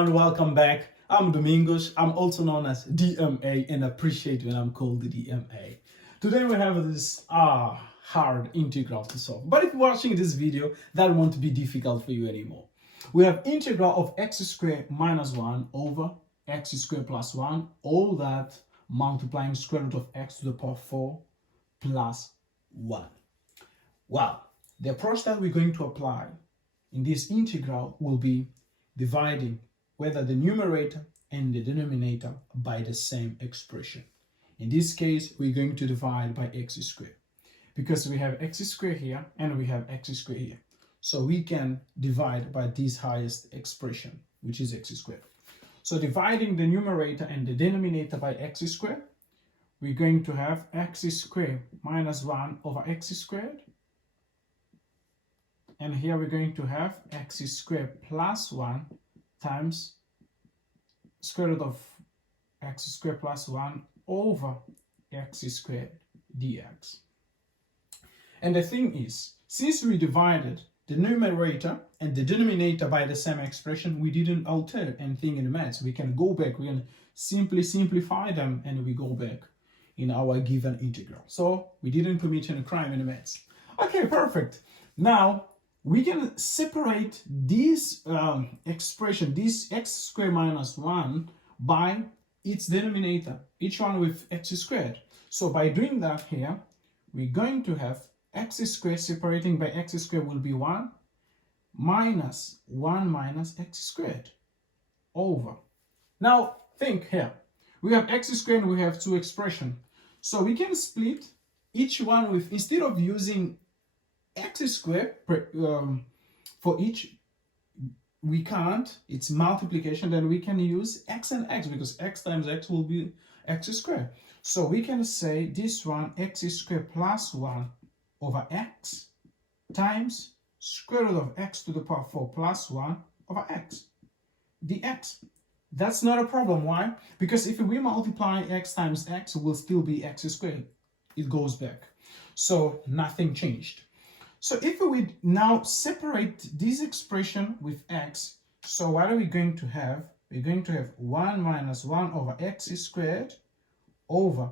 everyone, welcome back. I'm Domingos. I'm also known as DMA and appreciate when I'm called the DMA. Today we have this hard integral to solve. But if you're watching this video, that won't be difficult for you anymore. We have integral of x squared minus 1 over x squared plus 1, all that multiplying square root of x to the power 4 plus 1. Well, the approach that we're going to apply in this integral will be dividing whether the numerator and the denominator by the same expression. In this case, we're going to divide by x squared because we have x squared here and we have x squared here. So we can divide by this highest expression, which is x squared. So dividing the numerator and the denominator by x squared, we're going to have x squared minus 1 over x squared. And here we're going to have x squared plus 1 times square root of x squared plus 1 over x squared dx. And the thing is, since we divided the numerator and the denominator by the same expression, we didn't alter anything in the maths. We can go back, we can simply simplify them, and we go back in our given integral. So we didn't commit any crime in the maths. Okay, perfect. Now, we can separate this expression, this x squared minus 1, by its denominator, each one with x squared. So by doing that here, we're going to have x squared separating by x squared will be 1 minus 1 minus x squared over. Now think here, we have x squared and we have two expressions. So we can split each one with, instead of using x squared for each, we can't, it's multiplication, then we can use x and x because x times x will be x squared. So we can say this one x squared plus 1 over x times square root of x to the power 4 plus 1 over x dx. That's not a problem. Why? Because if we multiply x times x, it will still be x squared. It goes back. So nothing changed. So if we now separate this expression with x, so what are we going to have? We're going to have 1 minus 1 over x squared over,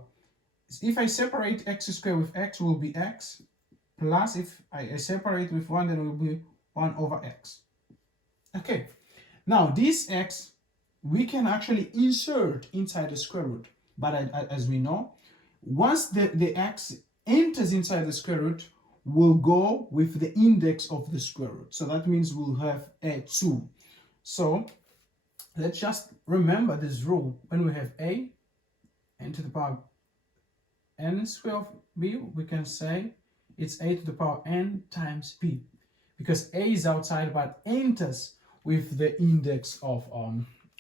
if I separate x squared with x, will be x, plus if I separate with 1, then it will be 1 over x. Okay, now this x, we can actually insert inside the square root. But as we know, once the x enters inside the square root, we'll go with the index of the square root. So that means we'll have a 2. So let's just remember this rule. When we have a n to the power n square of b, we can say it's a to the power n times b, because a is outside but enters with the index of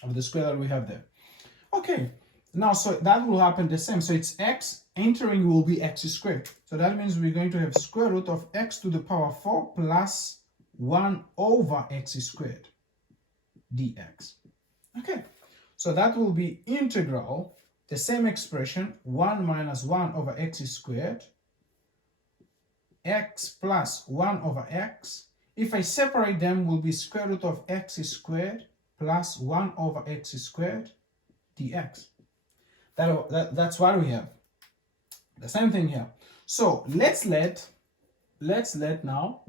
the square that we have there. Okay, now so that will happen the same. So it's x entering will be x squared. So that means we're going to have square root of x to the power 4 plus 1 over x squared dx. Okay, so that will be integral, the same expression, 1 minus 1 over x squared, x plus 1 over x. If I separate them, will be square root of x squared plus 1 over x squared dx. That's what we have. The same thing here. So let's let now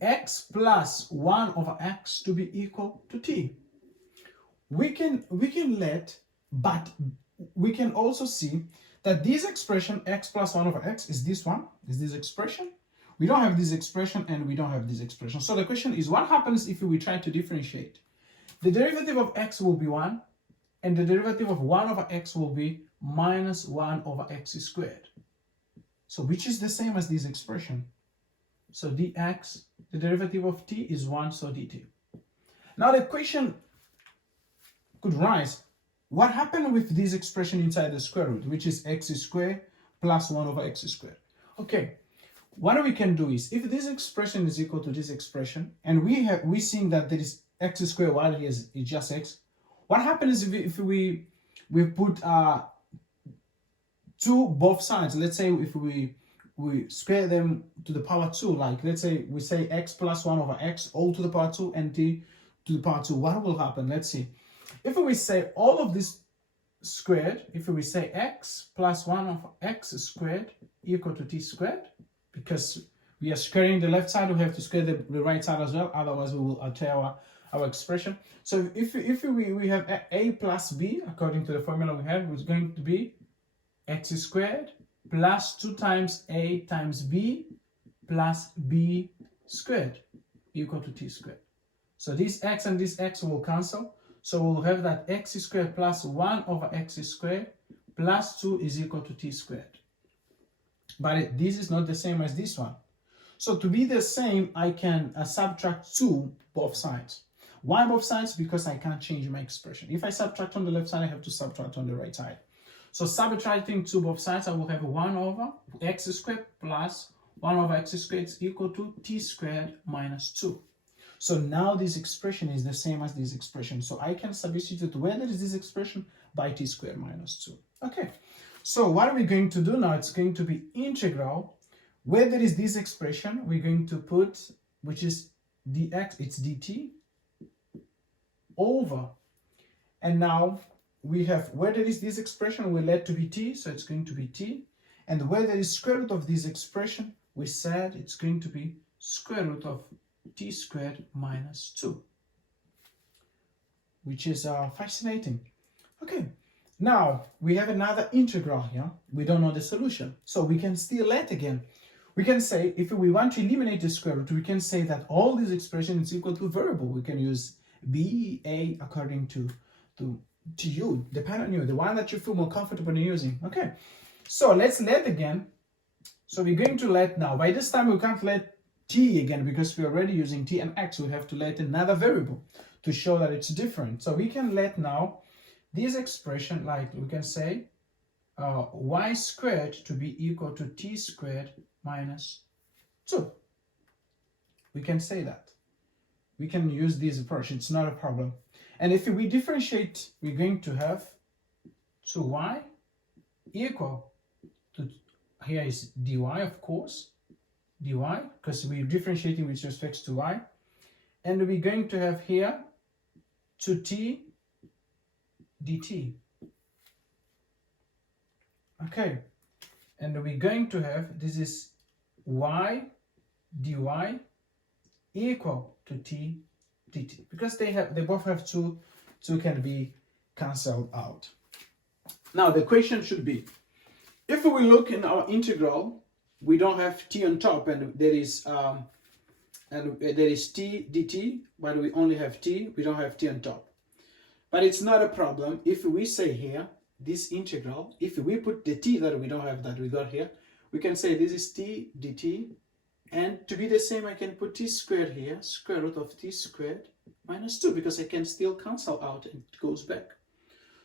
x plus 1 over x to be equal to t. We can let, but we can also see that this expression x plus 1 over x is this one, is this expression. We don't have this expression and we don't have this expression. So the question is, what happens if we try to differentiate? The derivative of x will be 1 and the derivative of 1 over x will be minus 1 over x squared. So which is the same as this expression. So dx, the derivative of t is 1, so dt. Now the question could rise, what happened with this expression inside the square root, which is x squared plus 1 over x squared? Okay, what we can do is, if this expression is equal to this expression, and we seen that there is x squared while here is just x, what happens if we put both sides? Let's say if we square them to the power 2, like let's say we say x plus 1 over x all to the power 2 and t to the power 2, what will happen? Let's see. If we say all of this squared, if we say x plus 1 of x squared equal to t squared, because we are squaring the left side, we have to square the right side as well, otherwise we will alter our expression. So if we have a plus b, according to the formula we have, it's going to be x squared plus 2 times a times b plus b squared equal to t squared. So this x and this x will cancel. So we'll have that x squared plus 1 over x squared plus 2 is equal to t squared. But this is not the same as this one. So to be the same, I can subtract 2 both sides. Why both sides? Because I can't change my expression. If I subtract on the left side, I have to subtract on the right side. So subtracting 2 both sides, I will have 1 over x squared plus 1 over x squared is equal to t squared minus 2. So now this expression is the same as this expression. So I can substitute where there is this expression by t squared minus 2. Okay, so what are we going to do now? It's going to be integral. Where there is this expression, we're going to put, which is dx, it's dt, over. And now we have, where there is this expression, we let to be t, so it's going to be t. And where there is square root of this expression, we said it's going to be square root of t squared minus 2, which is fascinating. Okay, now we have another integral here. We don't know the solution, so we can still let again. We can say, if we want to eliminate the square root, we can say that all these expressions is equal to variable. We can use b, a, according to you, depend on you, the one that you feel more comfortable in using. Okay, so let's let again. So we're going to let now. By this time, we can't let t again because we're already using t and x. We have to let another variable to show that it's different. So we can let now this expression, like we can say y squared to be equal to t squared minus 2. We can say that. We can use this approach. It's not a problem. And if we differentiate, we're going to have 2y equal to, here is dy, of course, dy, because we're differentiating with respect to y. And we're going to have here 2t dt. Okay, and we're going to have, this is y dy equal to t dt, because they both have 2 can be cancelled out. Now the question should be, if we look in our integral, we don't have t on top, and there is t dt, but we only have t, we don't have t on top. But it's not a problem if we say here, this integral, if we put the t that we don't have, that we got here, we can say this is t dt, and to be the same, I can put t squared here, square root of t squared minus 2, because I can still cancel out and it goes back.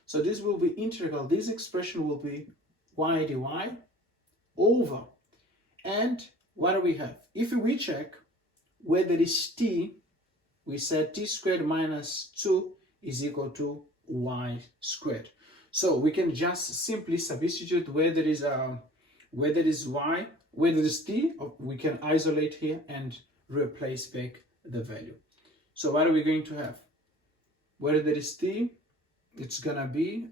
So this will be integral, this expression will be y dy over, and what do we have? If we check where there is t, we said t squared minus 2 is equal to y squared. So we can just simply substitute where there is y, where there is t, we can isolate here and replace back the value. So what are we going to have? Where there is t, it's gonna be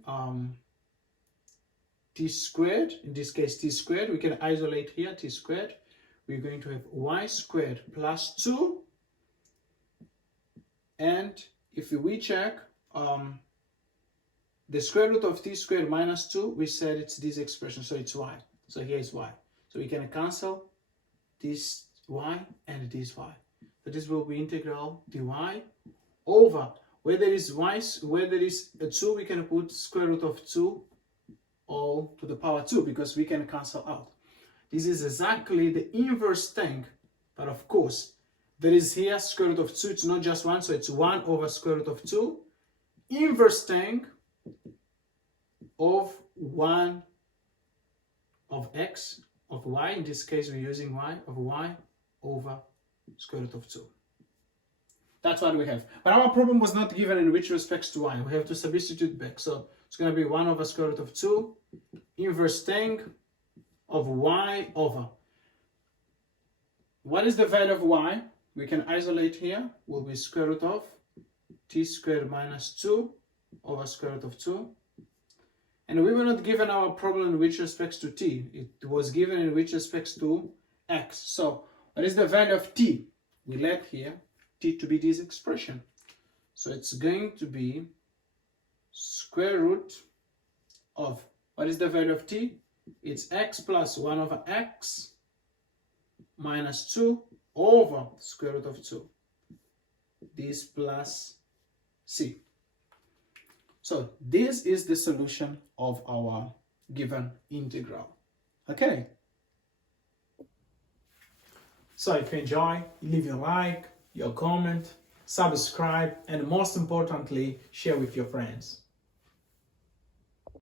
t squared, in this case t squared, we can isolate here t squared. We're going to have y squared plus 2, and if we check the square root of t squared minus 2, we said it's this expression, so it's y. So here is y. So we can cancel this y and this y. So this will be integral dy over, where there is y, where there is a 2, we can put square root of 2 all to the power 2, because we can cancel out. This is exactly the inverse thing, but of course, there is here square root of 2, it's not just 1, so it's 1 over square root of 2. Inverse thing of 1 of x, of y, in this case we're using y, of y over square root of 2. That's what we have. But our problem was not given in which respects to y. We have to substitute back. So it's going to be 1 over square root of 2, inverse thing of y over. What is the value of y? We can isolate here, will be square root of t squared minus 2 over square root of 2. And we were not given our problem in which respects to t. It was given in which respects to x. So what is the value of t? We let here t to be this expression. So it's going to be square root of, what is the value of t? It's x plus 1 over x minus 2 over square root of 2. This plus c. So this is the solution of our given integral. Okay. So if you enjoy, leave your like, your comment, subscribe, and most importantly, share with your friends.